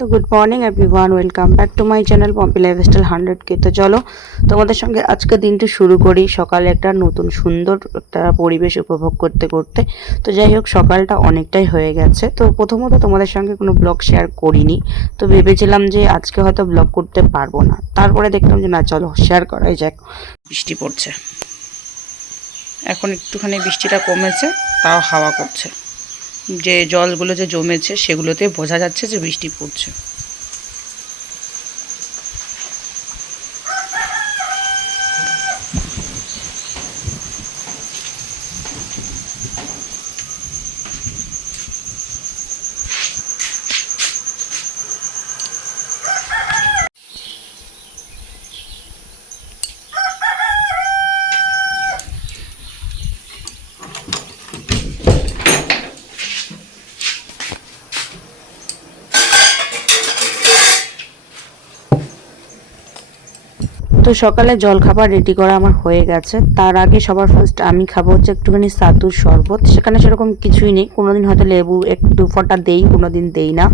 তো good morning everyone, welcome back to my channel Pompi lifestyle 100K। তো চলো তোমাদের সঙ্গে আজকে দিনটি শুরু করি সকালে একটা নতুন সুন্দর একটা পরিবেশ উপভোগ করতে করতে। তো যাই হোক, সকালটা অনেকটাই হয়ে গেছে। তো প্রথমত তোমাদের সঙ্গে কোনো ব্লগ শেয়ার করিনি, তো ভেবেছিলাম যে আজকে হয়তো ব্লগ করতে পারবো না। তারপরে দেখলাম যে না, চলো শেয়ার করাই যাক। বৃষ্টি পড়ছে, এখন একটুখানি বৃষ্টিটা কমেছে, তাও হাওয়া করছে। যে জলগুলো যে জমেছে সেগুলোতে বোঝা যাচ্ছে যে বৃষ্টি পড়ছে। তো সকালে জলখাবার রেডি করা আমার হয়ে গেছে। তার আগে সবার ফার্স্ট আমি খাবো হচ্ছে একটুখানি সাতুর শরবত। সেখানে সেরকম কিছুই নেই, কোনোদিন হয়তো লেবু একটু ফোঁটা দেই, কোনোদিন দেই না।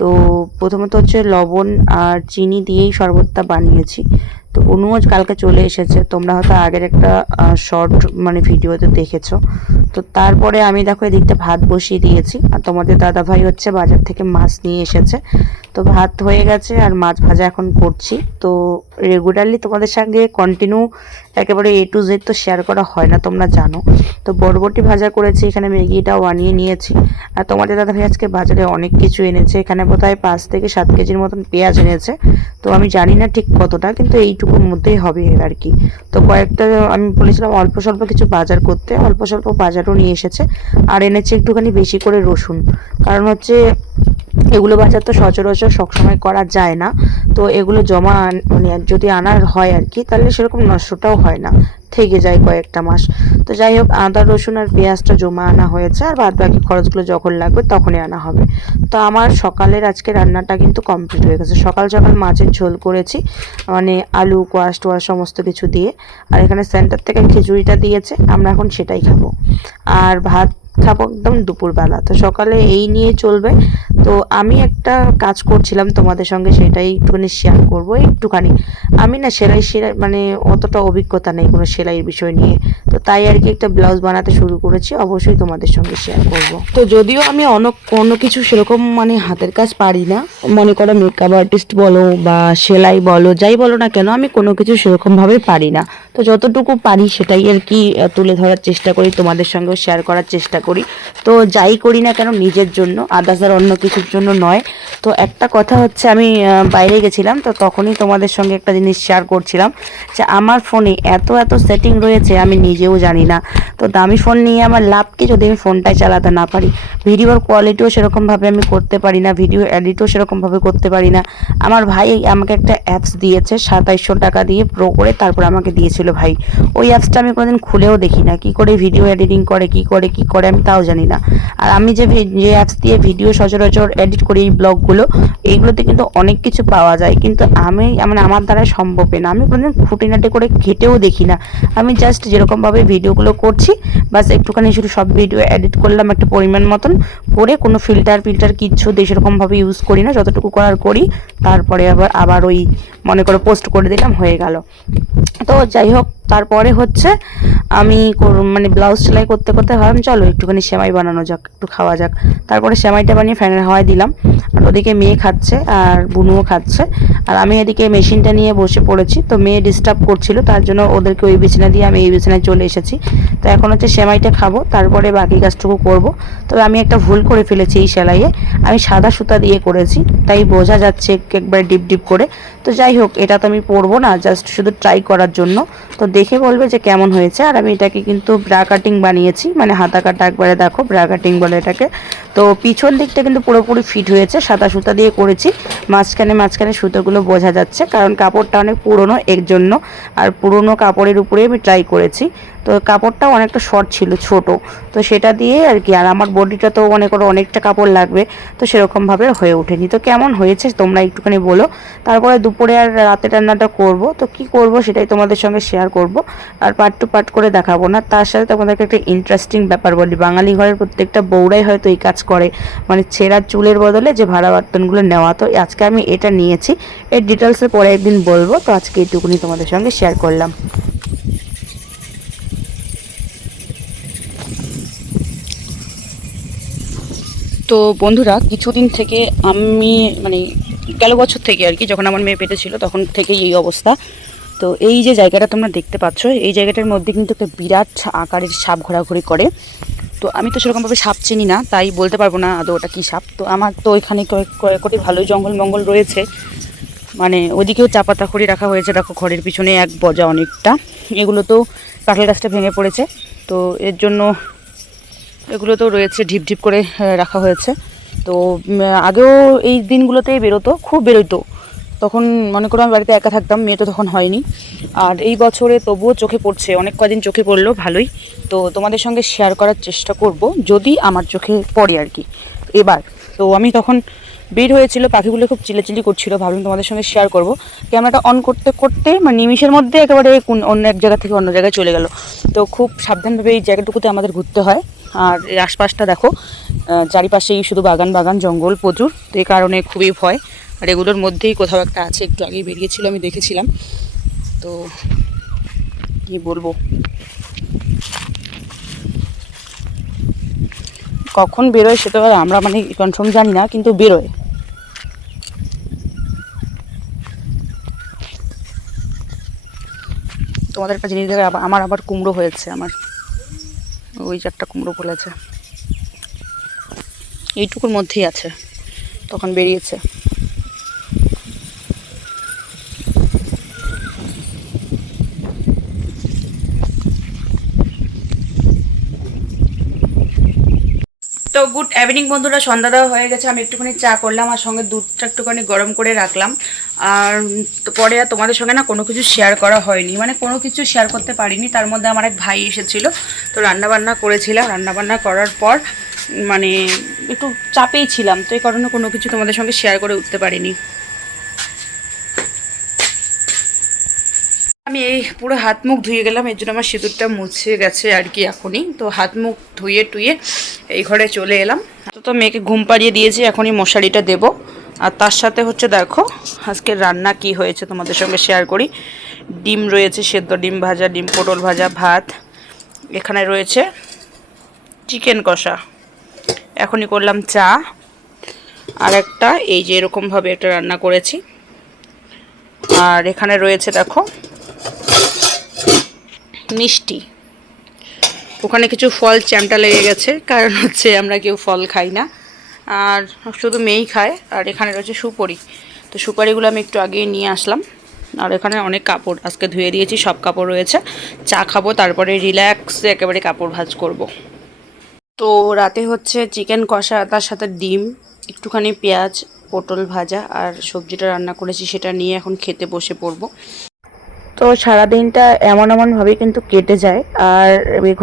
তো প্রথমত হচ্ছে লবণ আর চিনি দিয়েই শরবতটা বানিয়েছি। তো অনুও কালকে চলে এসেছে, তোমরা হয়তো আগের একটা শর্ট ভিডিওতে দেখেছো। তো তারপরে আমি দেখো এদিকটা ভাত বসিয়ে দিয়েছি, আর তোমাদের দাদাভাই হচ্ছে বাজার থেকে মাছ নিয়ে এসেছে। তো ভাত হয়ে গেছে আর মাছ ভাজা এখন করছি। তো রেগুলারলি তোমাদের সঙ্গে কন্টিনিউ একেবারে A to Z তো শেয়ার করা হয় না, তোমরা জানো। তো বরবটি ভাজা করেছি, এখানে ম্যাগিটাও বানিয়ে নিয়েছি। আর তোমাদের দাদাভাই আজকে বাজারে অনেক কিছু এনেছে, এখানে বোধহয় 5 থেকে 7 কেজির মতন পেঁয়াজ এনেছে। তো আমি জানি না ঠিক কতটা, কিন্তু এইটুকুর মধ্যেই হবে আর কি। তো কয়েকটা আমি বলেছিলাম অল্প স্বল্প কিছু বাজার করতে, অল্প স্বল্প বাজারও নিয়ে এসেছে। আর এনেছে একটুখানি বেশি করে রসুন, কারণ হচ্ছে এগুলো বাজার তো সচরাচর সবসময় করা যায় না। তো এগুলো জমা যদি আনার হয় আর কি, তাহলে সেরকম নষ্টটাও হয় না, থেকে যায় কয়েকটা মাস। তো যাই হোক, আদা রসুন আর পেঁয়াজটা জমা আনা হয়েছে, আর বাদ বাকি খরচগুলো যখন লাগবে তখনই আনা হবে। তো আমার সকালের আজকে রান্নাটা কিন্তু কমপ্লিট হয়ে গেছে। সকাল সকাল মাছের ঝোল করেছি, আলু কোয়াশ টোয়াশ সমস্ত কিছু দিয়ে। আর এখানে সেন্টার থেকে খিচুড়িটা দিয়েছে, আমরা এখন সেটাই খাবো। আর ভাত খাবো একদম দুপুরবেলা। তো সকালে এই নিয়ে চলবে। তো আমি একটা কাজ করছিলাম তোমাদের সঙ্গে, সেটাই একটুখানি শেয়ার করবো। একটুখানি আমি না সেলাই অতটা অভিজ্ঞতা নেই কোনো সেলাইয়ের বিষয় নিয়ে। তো তাই আর কি একটা ব্লাউজ বানাতে শুরু করেছি, অবশ্যই তোমাদের সঙ্গে শেয়ার করব। তো যদিও আমি কোনো কিছু সেরকম হাতের কাজ পারি না, মনে করো মেকআপ আর্টিস্ট বলো বা সেলাই বলো, যাই বলো না কেন, আমি কোনো কিছু সেরকমভাবে পারি না। তো যতটুকু পারি সেটাই আর কি তুলে ধরার চেষ্টা করি, তোমাদের সঙ্গেও শেয়ার করার চেষ্টা করি। তো যাই করি না কেন নিজের জন্য, আদার্স আর অন্য কিছুর জন্য নয়। তো একটা কথা হচ্ছে, আমি বাইরে গেছিলাম, তো তখনই তোমাদের সঙ্গে একটা জিনিস শেয়ার করছিলাম যে আমার ফোনে এত এত সেটিং রয়েছে আমি নিজেও জানি না। তো দামি ফোন নিয়ে আমার লাভ কি যদি আমি ফোনটাই চালাতে না পারি। ভিডিওর কোয়ালিটিও সেরকমভাবে আমি করতে পারি না, ভিডিও এডিটও সেরকমভাবে করতে পারি না। আমার ভাই আমাকে একটা অ্যাপস দিয়েছে 2700 টাকা দিয়ে প্রো করে, তারপর আমাকে দিয়েছিল ভাই। ওই অ্যাপসটা আমি কোনোদিন খুলেও দেখি না, কী করে ভিডিও এডিটিং করে, কি করে আমি তাও জানি না। আর আমি যে অ্যাপস দিয়ে ভিডিও সচরাচর এডিট করি, এই ব্লগগুলো, এইগুলোতে কিন্তু অনেক কিছু পাওয়া যায়, কিন্তু আমি আমার দ্বারা সম্ভব না। আমি কোনোদিন খুঁটিনাটি করে ঘেটেও দেখি না। আমি জাস্ট যেরকমভাবে ভিডিওগুলো করছি, বাস একটুখানি শুধু সব ভিডিও এডিট করলাম একটা পরিমাণ মতন করে, কোনো ফিল্টার কিচ্ছু দিয়ে সেরকমভাবে ইউজ করি না, যতটুকু করার করি। তারপরে আবার ওই মনে করে পোস্ট করে দিলাম, হয়ে গেল। তো যাই হোক, তারপরে হচ্ছে আমি ব্লাউজ সেলাই করতে করতে ভাবলাম চলো একটুখানি সেমাই বানানো যাক, একটু খাওয়া যাক। তারপরে সেমাইটা বানিয়ে ফ্যানের হাওয়ায় দিলাম, আর ওদিকে মেয়ে খাচ্ছে আর বুনুও খাচ্ছে। আর আমি এদিকে মেশিনটা নিয়ে বসে পড়েছি। তো মেয়ে ডিস্টার্ব করছিল, তার জন্য ওদেরকে ওই বিছানা দিয়ে আমি এই বিছানায় চলে এসেছি। তো এখন হচ্ছে সেমাইটা খাবো, তারপরে বাকি কাজটুকু করব। তবে আমি একটা ভুল করে ফেলেছি এই সেলাইয়ে, আমি সাদা সুতা দিয়ে করেছি, তাই বোঝা যাচ্ছে একবারে ডিপ ডিপ করে। তো যাই হোক, এটা তো আমি পরবো না, জাস্ট শুধু ট্রাই করার জন্য। তো দেখে বলবে যে কেমন হয়েছে। আর আমি এটাকে কিন্তু ব্রা কাটিং বানিয়েছি, হাতা কাটা, একবারে দেখো ব্রা কাটিং বলে এটাকে। তো পিছন দিকটা কিন্তু পুরোপুরি ফিট হয়েছে, সাদা সুতা দিয়ে করেছি। মাঝখানে সুতোগুলো বোঝা যাচ্ছে, কারণ কাপড়টা অনেক পুরনো এর জন্য। আর পুরনো কাপড়ের উপরে আমি ট্রাই করেছি। তো কাপড়টাও অনেকটা শর্ট ছিল, ছোট। তো সেটা দিয়ে আর কি, আর আমার বডিটা তো মনে করো অনেকটা কাপড় লাগবে, তো সেরকমভাবে হয়ে ওঠেনি। তো কেমন হয়েছে তোমরা একটুখানি বলো। তারপরে দুপুরে আর রাতে রান্নাটা করব, তো কি করব সেটাই তোমাদের সঙ্গে শেয়ার করব। করব, আর পার্ট টু পার্ট করে দেখাবো না। তার সাথে তোমাদেরকে একটা ইন্টারেস্টিং ব্যাপার বলি, বাঙালি ঘরের প্রত্যেকটা বউরাই হয়তো এই কাজ করে, মানে ছেঁড়া চুলের বদলে যে ভাড়া বার্তনগুলো নেওয়া। তো আজকে আমি এটা নিয়েছি, এর ডিটেলসে পরে একদিন বলবো। তো আজকে এইটুকুনি তোমাদের সঙ্গে শেয়ার করলাম। তো বন্ধুরা, কিছুদিন থেকে আমি মানে গেল বছর থেকে আর কি, যখন আমার মেয়ে পেটে ছিল তখন থেকেই এই অবস্থা। তো এই যে জায়গাটা তোমরা দেখতে পাচ্ছ, এই জায়গাটার মধ্যে কিন্তু একটা বিরাট আকারের সাপ ঘোরাঘুরি করে। তো আমি তো সেরকমভাবে সাপ চিনি না, তাই বলতে পারবো না আদৌ ওটা কী সাপ। তো আমার তো এখানে কয়েকটি ভালোই জঙ্গল মঙ্গল রয়েছে, মানে ওদিকেও চাপাতা খড়ি রাখা হয়েছে, দেখো ঘরের পিছনে এক বজা অনেকটা। এগুলো তো কাঁঠাল গাছটা ভেঙে পড়েছে, তো এর জন্য এগুলো তো রয়েছে, ঢিপ ঢিপ করে রাখা হয়েছে। তো আগেও এই দিনগুলোতেই বেরোতো, খুব বেরোতো। তখন মনে করো আমি বাড়িতে একা থাকতাম, মেয়ে তো তখন হয়নি। আর এই বছরে তবুও চোখে পড়ছে, অনেক কদিন চোখে পড়লো ভালোই। তো তোমাদের সঙ্গে শেয়ার করার চেষ্টা করব, যদি আমার চোখে পড়ে আর কি এবার। তো আমি তখন বের হয়েছিল, পাখিগুলো খুব চিল্লাচিল্লি করছিল, ভাবলাম তোমাদের সঙ্গে শেয়ার করব। ক্যামেরাটা অন করতে করতে মানে নিমিষের মধ্যে একেবারে অন্য এক জায়গা থেকে অন্য জায়গায় চলে গেল। তো খুব সাবধানভাবে এই জায়গাটুকুতে আমাদের ঘুরতে হয়। আর এই আশপাশটা দেখো, চারিপাশেই শুধু বাগান বাগান, জঙ্গল প্রচুর, তো এই কারণে খুবই ভয়। আর এগুলোর মধ্যেই কোথাও একটা আছে, একটু আগেই বেরিয়েছিল, আমি দেখেছিলাম। তো কি বলবো, কখন বেরোয় সেটা আমরা মানে কনফার্ম জানি না, কিন্তু বেরোয়। তোমাদের একটা জিনিস দেখে আমার আবার কুমড়ো হয়েছে, আমার ওই যে একটা কুমড়ো ফলেছে, এইটুকুর মধ্যেই আছে, তখন বেরিয়েছে। তো গুড ইভিনিং বন্ধুরা, সন্ধ্যা দেওয়া হয়ে গেছে, আমি একটুখানি চা করলাম, আর সঙ্গে দুধটা একটুখানি গরম করে রাখলাম। আর তো পরে আর তোমাদের সঙ্গে না কোনো কিছু শেয়ার করা হয়নি, মানে কোনো কিছু শেয়ার করতে পারিনি। তার মধ্যে আমার এক ভাই এসেছিলো, তো রান্নাবান্না করেছিলাম, রান্নাবান্না করার পর মানে একটু চাপেই ছিলাম, তো এই কারণে কোনো কিছু তোমাদের সঙ্গে শেয়ার করে উঠতে পারিনি। আমি এই পুরো হাত মুখ ধুয়ে গেলাম, এর জন্য আমার সিঁদুরটা মুছে গেছে আর কি এখনই। তো হাত মুখ ধুয়ে টুয়ে এই ঘরে চলে এলাম। তো মেয়েকে ঘুম পাড়িয়ে দিয়েছি, এখনই মশারিটা দেবো। আর তার সাথে হচ্ছে দেখো আজকে রান্না কি হয়েছে তোমাদের সঙ্গে শেয়ার করি। ডিম রয়েছে, সেদ্ধ ডিম ভাজা, ডিম পটল ভাজা, ভাত, এখানে রয়েছে চিকেন কষা, এখনই করলাম চা, আর একটা এই যে এরকমভাবে একটা রান্না করেছি। আর এখানে রয়েছে দেখো মিষ্টি। ওখানে কিছু ফল চ্যামটা লেগে গেছে, কারণ হচ্ছে আমরা কেউ ফল খাই না, আর শুধু মেয়েই খায়। আর এখানে রয়েছে সুপারি, তো সুপারিগুলো আমি একটু আগেই নিয়ে আসলাম। আর এখানে অনেক কাপড় আজকে ধুয়ে দিয়েছি, সব কাপড় রয়েছে। চা খাবো, তারপরে রিল্যাক্সে একেবারে কাপড় ভাঁজ করব। তো রাতে হচ্ছে চিকেন কষা, তার সাথে ডিম, একটুখানি পেঁয়াজ, পটল ভাজা, আর সবজিটা রান্না করেছি, সেটা নিয়ে এখন খেতে বসে পড়বো। তো সারাদিনটা এমনভাবেই কিন্তু কেটে যায়, আর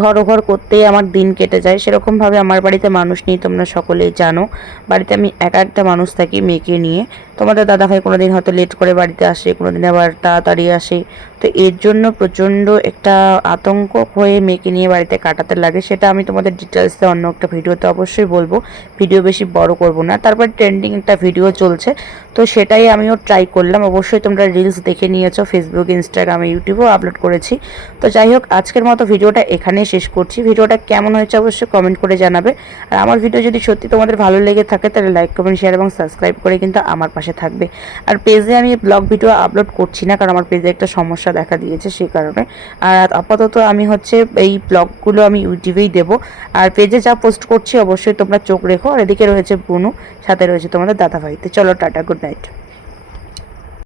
ঘর ও ঘর করতেই আমার দিন কেটে যায়। সেরকমভাবে আমার বাড়িতে মানুষ নেই, তোমরা সকলেই জানো। বাড়িতে আমি একা একটা মানুষ থাকি মেয়েকে নিয়ে। তোমাদের দাদাভাই কোনো দিন হয়তো লেট করে বাড়িতে আসে, কোনো দিন আবার তাড়াতাড়ি আসে। তো এর জন্য প্রচণ্ড একটা আতঙ্ক হয়ে মেয়েকে নিয়ে বাড়িতে কাটাতে লাগে। সেটা আমি তোমাদের ডিটেলসে অন্য একটা ভিডিওতে অবশ্যই বলবো, ভিডিও বেশি বড় করব না। তারপর ট্রেন্ডিং একটা ভিডিও চলছে, তো সেটাই আমিও ট্রাই করলাম। অবশ্যই তোমরা রিলস দেখে নিয়েছো, ফেসবুক, ইনস্টাগ্রামে, ইউটিউবেও আপলোড করেছি। তো যাই হোক, আজকের মতো ভিডিওটা এখানেই শেষ করছি। ভিডিওটা কেমন হয়েছে অবশ্যই কমেন্ট করে জানাবে। আর আমার ভিডিও যদি সত্যি তোমাদের ভালো লেগে থাকে, তাহলে লাইক, কমেন্ট, শেয়ার এবং সাবস্ক্রাইব করে কিন্তু আমার পাশে থাকবে। আর পেজে আমি ব্লগ ভিডিও আপলোড করছি না, কারণ আমার পেজে একটা সমস্যা দেখা দিয়েছে, সেই কারণে। আর আপাতত আমি হচ্ছে এই ব্লগগুলো আমি ইউটিউবেই দেবো। আর পেজে যা পোস্ট করছি অবশ্যই তোমরা চোখ রেখো। আর এদিকে রয়েছে বুনু, সাথে রয়েছে তোমাদের দাদাভাই। তো চলো, টাটা, গুড নাইট।